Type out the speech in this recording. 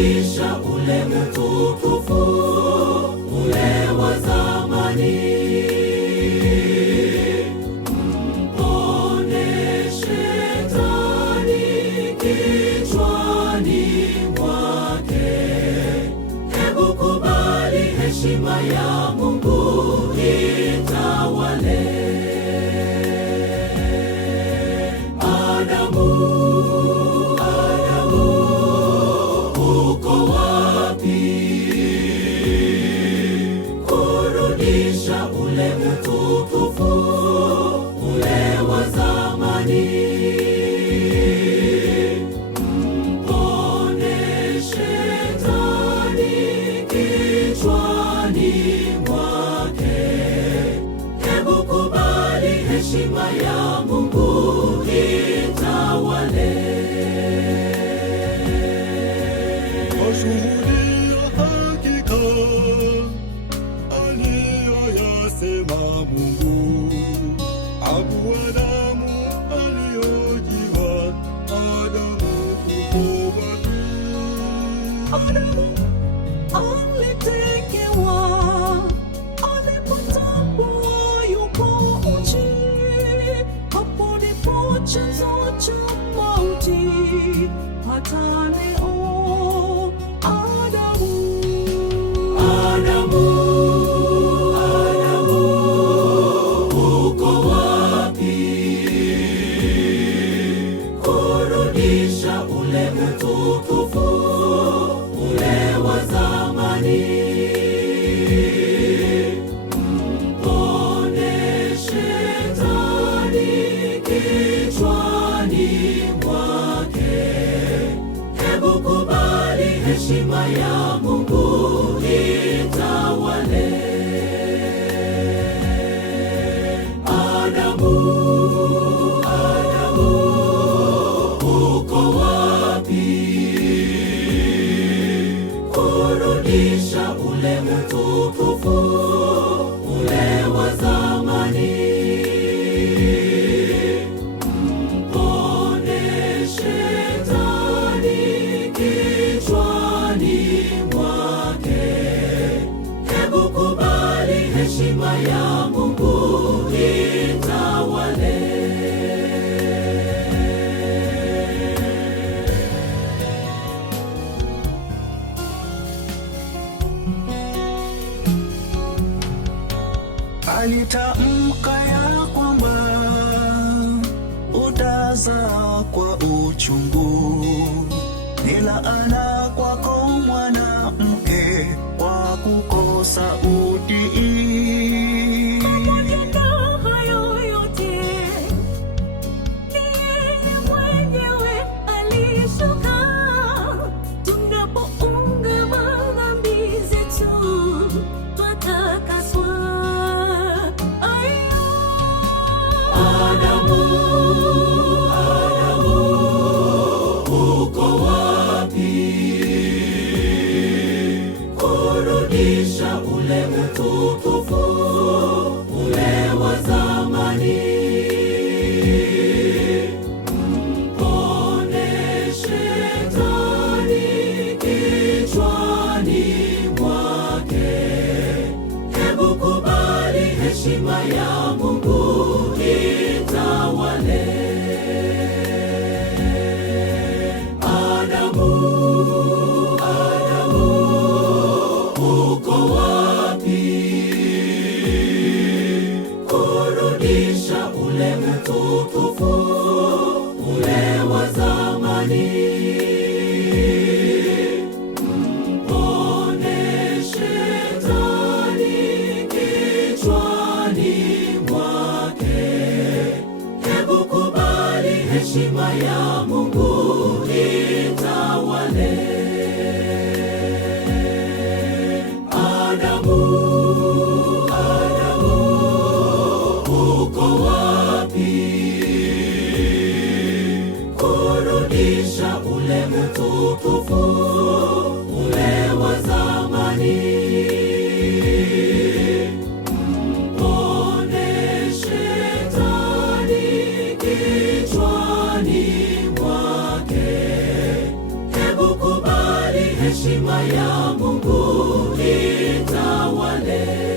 kurudisha ule utukufu ule wa zamani. Mpone Shetani kichwani mwake, hebu kubali heshima ya Mungu itawale. Adamu, uko wapi? Kurudisha ule utukufu ule wa zamani. Mpone Shetani kichwani mwake, hebu kubali heshima ya Mungu itawale. Washuhudia hakika aliyoyasema Mungu, Abrahamu aliyojiwa, Adamu uko wapi? Adamu alitekewa alipotambua yuko uchi, hapo ndipo chanzo cha mauti hata leo. Adamu, uko wapi? Kurudisha ule utukufu ule wa zamani. Mpone Shetani kichwani mwake, hebu kubali heshima ya Mungu itawale. Adamu, uko wapi? Kurudisha ule utukufu ule wa zamani. Mpone Shetani kichwani mwake, hebu kubali heshima ya Mungu itawale. Alitamka ya kwamba utazaa kwa uchungu, ni laana kwako mwanamke kwa kukosa utii. Pamoja na hayo yote, yeye mwenyewe alishuka. Tunapoungama dhambi zetu, twatakaswa. Adamu, uko wapi? Kurudisha ule utukufu ule wa zamani. Mpone Shetani kichwani mwake, hebu kubali heshima ya Mungu itawale. Adamu, uko wapi? Kurudisha ule utukufu ule wa zamani. Mpone Shetani kichwani mwake, hebu kubali heshima ya Mungu itawale. Adamu, uko wapi? Kurudisha ule utukufu ule wa zamani. Mpone Shetani kichwani mwake, hebu kubali heshima ya Mungu itawale.